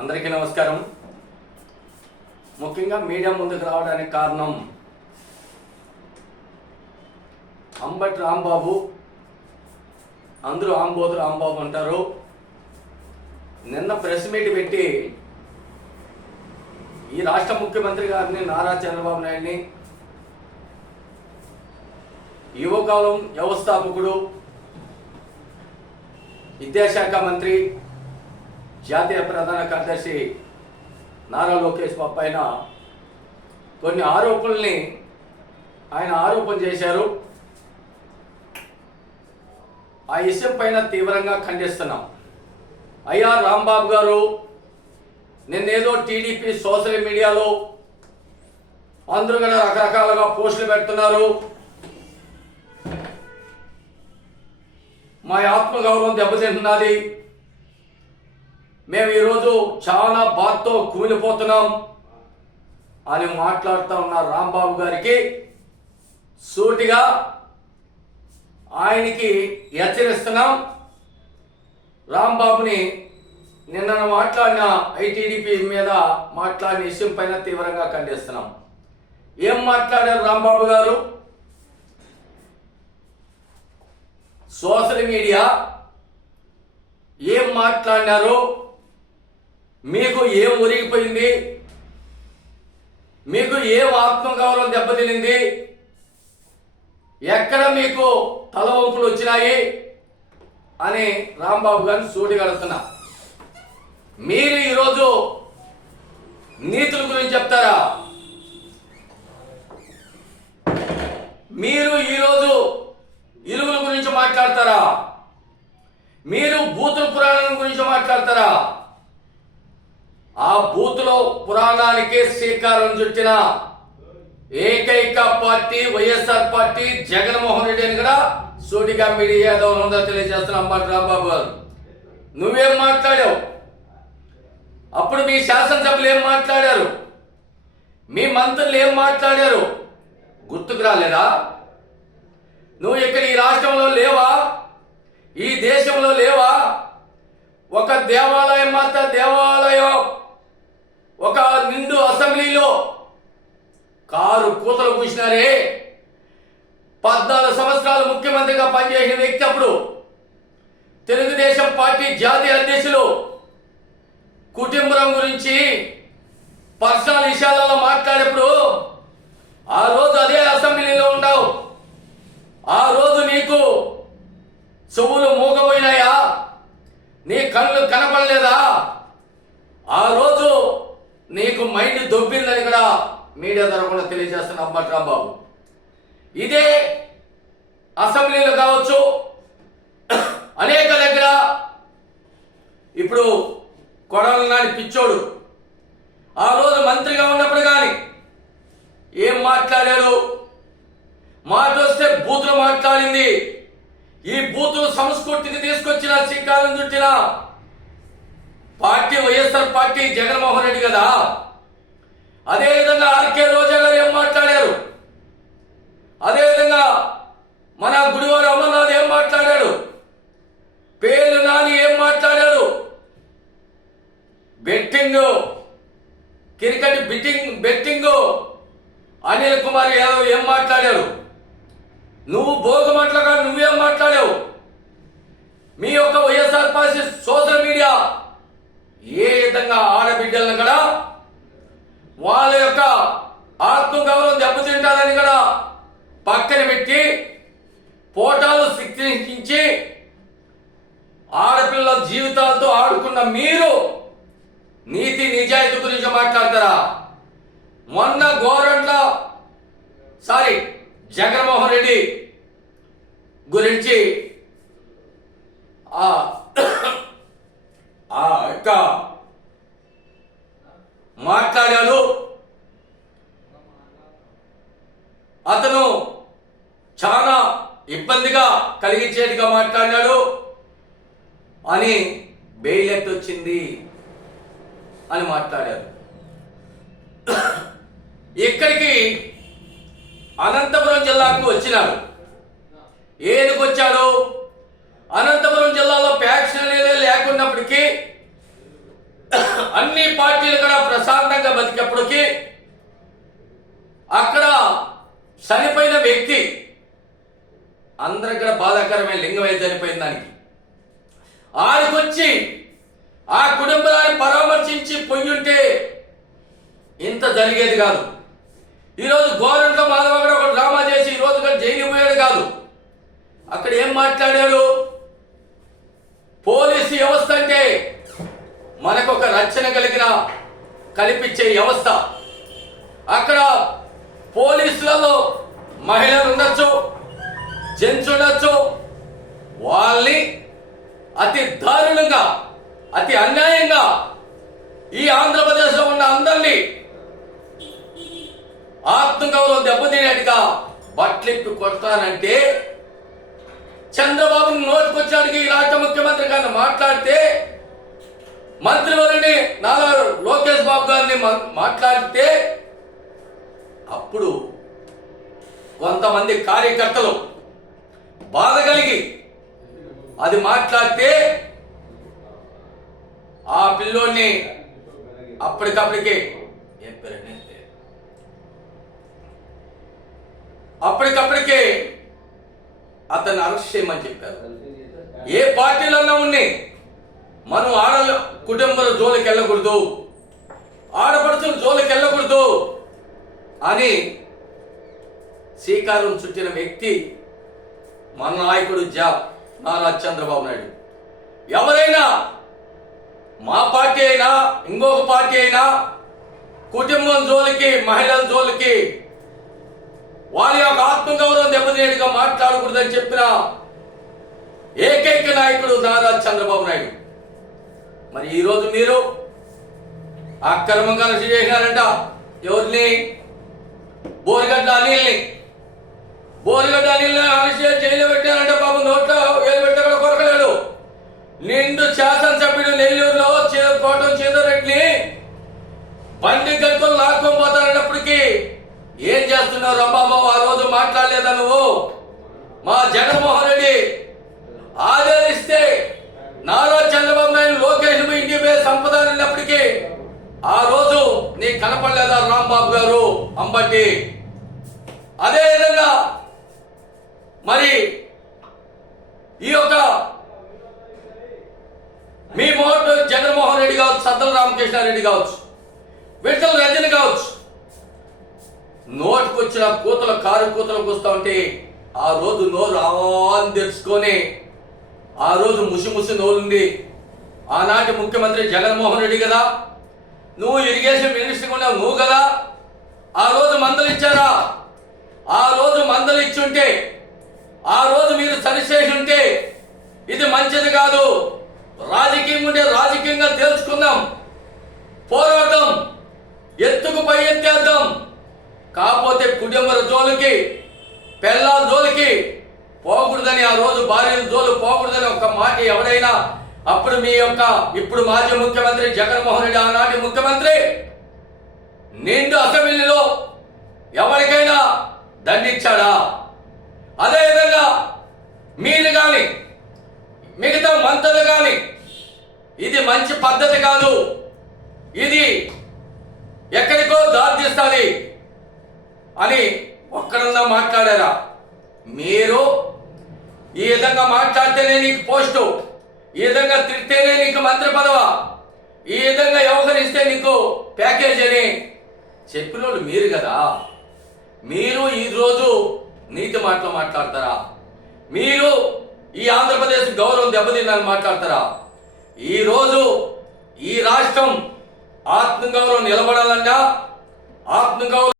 అందరికీ నమస్కారం. ముఖ్యంగా మీడియా ముందుకు రావడానికి కారణం అంబటి రాంబాబు. అందరూ ఆంబోదు రాంబాబు అంటారు. నిన్న ప్రెస్ మీట్ పెట్టి ఈ రాష్ట్ర ముఖ్యమంత్రి గారిని నారా చంద్రబాబు నాయుడిని యువకాలం వ్యవస్థాపకుడు విద్యాశాఖ మంత్రి జాతీయ ప్రధాన కార్యదర్శి నారా లోకేష్ బాబు పైన కొన్ని ఆరోపణల్ని ఆయన ఆరోపణ చేశారు. ఆ విషయం పైన తీవ్రంగా ఖండిస్తున్నాం. అయ్యా రాంబాబు గారు నిన్నేదో టీడీపీ సోషల్ మీడియాలో అందరూ కూడా రకరకాలుగా పోస్టులు పెడుతున్నారు. మా ఆత్మగౌరవం దెబ్బతింటున్నది. మేము ఈరోజు చాలా బాధతో కూలిపోతున్నాం అని మాట్లాడుతూ ఉన్న రాంబాబు గారికి సూటిగా ఆయనకి హెచ్చరిస్తున్నాం. రాంబాబుని నిన్న మాట్లాడిన ఐటీడీపీ మీద మాట్లాడిన విషయం పైన తీవ్రంగా ఖండిస్తున్నాం. ఏం మాట్లాడారు రాంబాబు గారు? Social media. ఏం మాట్లాడినారు? మీకు ఏం ఒరిగిపోయింది మీకు ఏం ఆత్మగౌరవం దెబ్బతినింది? ఎక్కడ మీకు తలవంపులు వచ్చినాయి? అని రాంబాబు గారిని సూటిగడుతున్నా. మీరు ఈరోజు నీతుల గురించి చెప్తారా మీరు ఈరోజు ఇలుగుల గురించి మాట్లాడతారా మీరు బూతుల పురాణం గురించి మాట్లాడతారా ఆ బూతులో పురాణానికే శ్రీకారం చుట్టిన ఏకైక party YSR party Jaganmohan Reddy అని కూడా సూటిగా మీడియా ద్వారా తెలియజేస్తున్న అంబటి రాంబాబు గారు. నువ్వేం మాట్లాడావు? అప్పుడు మీ శాసనసభ్యులు ఏం మాట్లాడారు? మీ మంత్రులు ఏం మాట్లాడారు? గుర్తుకు రాలేదా? నువ్వు ఇక్కడ ఈ రాష్ట్రంలో లేవా? ఈ దేశంలో లేవా? ఒక దేవాలయం మాత్రం దేవాలయం. ఒక నిండు అసెంబ్లీలో కారు కూతలు కూసినారే. పద్నాలుగు సంవత్సరాలు ముఖ్యమంత్రిగా పనిచేసిన వ్యక్తి అప్పుడు తెలుగుదేశం పార్టీ జాతీయ అధ్యక్షులు కుటుంబం గురించి పర్సనల్ విషయాలలో మాట్లాడేప్పుడు ఆ రోజు అదే అసెంబ్లీలో ఉండవు ఆ రోజు నీకు చెవులు మూగపోయినాయా నీ కళ్ళు కనపడలేదా? ఆ రోజు నీకు మైండ్ దొబ్బిందని కూడా మీడియా తరఫున తెలియజేస్తున్న అమ్మటి రాంబాబు ఇదే అసెంబ్లీలో కావచ్చు అనేక దగ్గర ఇప్పుడు కొడవల నాని పిచ్చోడు. ఆ రోజు మంత్రిగా ఉన్నప్పుడు కానీ ఏం మాట్లాడాడు? మాట వస్తే బూతులు మాట్లాడింది. ఈ బూతులు సంస్కృతికి తీసుకొచ్చిన శ్రీకారం చుట్టిన party YSR party Jaganmohan Reddy కదా? అదేవిధంగా ఆర్కే రోజా గారు ఏం మాట్లాడారు? అదేవిధంగా మన గుడివారు అమర్నాథ్ ఏం మాట్లాడాడు? పేరు నాని ఏం మాట్లాడాడు? Betting cricket betting betting Anil Kumar Yadav ఏం మాట్లాడారు? నువ్వు భోగమంటలుగా నువ్వేం మాట్లాడావు? మీ యొక్క వైఎస్ఆర్ పార్టీ సోషల్ మీడియా ఏ విధంగా ఆడబిడ్డలను కూడా వాళ్ళ యొక్క ఆత్మగౌరవం దెబ్బతింటారని కూడా పక్కన పెట్టి పోటాలు శిక్షించి ఆడపిల్లల జీవితాలతో ఆడుకున్న మీరు నీతి నిజాయితీ గురించి మాట్లాడతారా? మొన్న గోరంట్ల సారీ జగన్మోహన్ రెడ్డి గురించి ఆ ఆ యొక్క మాట్లాడాడు అతను చాలా ఇబ్బందిగా కలిగించేట్టుగా మాట్లాడాడు. అని బెయిల్ వచ్చింది అని మాట్లాడారు ఇక్కడికి అనంతపురం జిల్లాకు వచ్చినాడు. ఏదికి వచ్చాడు? అనంతపురం జిల్లాలో ప్యాక్షన్ అన్ని పార్టీలు కూడా ప్రశాంతంగా బతికేప్పటికీ అక్కడ చనిపోయిన వ్యక్తి అందరికి కూడా బాధాకరమైన లింగమై చనిపోయిన దానికి. ఆడికొచ్చి ఆ కుటుంబాన్ని పరామర్శించి పొయ్యుంటే ఇంత జరిగేది కాదు. ఈరోజు గోరంట్ల మాధవ కూడా ఒక డ్రామా చేసి ఈ రోజు కూడా జైలు పోయాడు కాదు. అక్కడ ఏం మాట్లాడాడు? పోలీసు వ్యవస్థ అంటే మనకు ఒక రక్షణ కలిగిన కల్పించే వ్యవస్థ. అక్కడ పోలీసులలో మహిళలు ఉండొచ్చు జెంట్స్ ఉండొచ్చు. వాళ్ళని అతి దారుణంగా అతి అన్యాయంగా ఈ ఆంధ్రప్రదేశ్లో ఉన్న అందరినీ ఆత్మగౌరవం దెబ్బతినేట్టుగా బట్లిప్పి కొడతానంటే చంద్రబాబు నోటికొచ్చానికి ఈ రాష్ట్ర ముఖ్యమంత్రి గారిని మాట్లాడితే మంత్రివర్యుని నారా లోకేష్ బాబు గారిని మా- మాట్లాడితే అప్పుడు కొంతమంది కార్యకర్తలు బాధ కలిగి అది మాట్లాడితే ఆ పిల్లోని అప్పటికప్పటికే ఏం పేరండి? అప్పటికప్పటికే అతన్ని అరెస్ట్ చేయమని చెప్పారు ఏ పార్టీలన్నా ఉన్నాయి మనం ఆడ కుటుంబాల జోలికి వెళ్ళకూడదు ఆడపడుచుల జోలికి వెళ్ళకూడదు అని శ్రీకారం చుట్టిన వ్యక్తి మన నాయకుడు జా నారా చంద్రబాబు నాయుడు. ఎవరైనా మా పార్టీ అయినా ఇంకొక పార్టీ అయినా కుటుంబం జోలికి మహిళల జోలికి వాళ్ళ యొక్క ఆత్మగౌరవం దెబ్బతీయడిగా మాట్లాడకూడదని చెప్పిన ఏకైక నాయకుడు నారా చంద్రబాబు నాయుడు. మరి ఈరోజు మీరు అక్రమంగా కృషి చేసినారంట. ఎవరిని? బోరిగడ్డ అనిల్ని. బోరిగడ్డ అనిల్ని అరెస్ట్ జైలు పెట్టారంట బాబు. నోట్లో వేలు పెట్ట కూడా కొరకలేడు నిండు శాసనసభ్యుడు నెల్లూరులో కోటం చేదరెడ్డిని బండి గట్టులు లాక్కొని పోతారన్నప్పటికీ ఏం చేస్తున్నావు రంబాబాబు ఆ రోజు మాట్లాడలేదా నువ్వు? మా జగన్మోహన్ రెడ్డి ఆదరిస్తే నారా చంద్రబాబు నాయుడు లోకేష్ మీ ఇంటి మీద సంపద అన్నప్పటికీ ఆ రోజు నీ కనపడలేదా రాంబాబు గారు అంబట్టి అదే విధంగా మరి ఈ యొక్క మీ మోహన్ జగన్మోహన్ రెడ్డి కావచ్చు సద్దల రామకృష్ణారెడ్డి కావచ్చు విఠల రజని కావచ్చు నోటికొచ్చిన కూతల కారు కూతలకు వస్తా ఉంటే ఆ రోజు నోరు ఆన్ తెరుచుకొని ఆ రోజు ముసి ముసి నోలుండి ఆనాటి ముఖ్యమంత్రి జగన్మోహన్ రెడ్డి కదా? నువ్వు ఇరిగేషన్ మినిస్టర్ ఉన్నావు నువ్వు కదా? ఆ రోజు మందలు ఇచ్చారా? ఆ రోజు మందలు ఇచ్చుంటే ఆ రోజు మీరు సరిచేసి ఉంటే ఇది మంచిది కాదు. రాజకీయం ఉంటే రాజకీయంగా తెలుసుకుందాం పోరాటం ఎత్తుకు పై ఎత్తేద్దాం. కాకపోతే కుటుంబల జోలికి పెళ్ళాల జోలికి పోకూడదని ఆ రోజు భార్య జోలు పోకూడదని ఒక మాట ఎవడైనా అప్పుడు మీ యొక్క ఇప్పుడు మాజీ ముఖ్యమంత్రి జగన్మోహన్ రెడ్డి ఆనాటి ముఖ్యమంత్రి నిండు అసెంబ్లీలో ఎవరికైనా దండించాడా? అదేవిధంగా మీరు కానీ మిగతా మంత్రులు కానీ ఇది మంచి పద్ధతి కాదు. ఇది ఎక్కడికో దారితీస్తుంది అని ఒక్కడన్నా మాట్లాడారా? మీరు ఈ విధంగా మాట్లాడితేనే నీకు పోస్టు. ఈ విధంగా తిడితేనే నీకు మంత్రి పదవ? ఈ విధంగా వ్యవహరిస్తే నీకు ప్యాకేజ్ అని చెప్పిన వాళ్ళు మీరు కదా. మీరు ఈరోజు నీతి మాటలు మాట్లాడతారా? మీరు ఈ ఆంధ్రప్రదేశ్ గౌరవం దెబ్బతిందని మాట్లాడతారా? ఈరోజు ఈ రాష్ట్రం ఆత్మగౌరవం నిలబడాలంట ఆత్మగౌరవం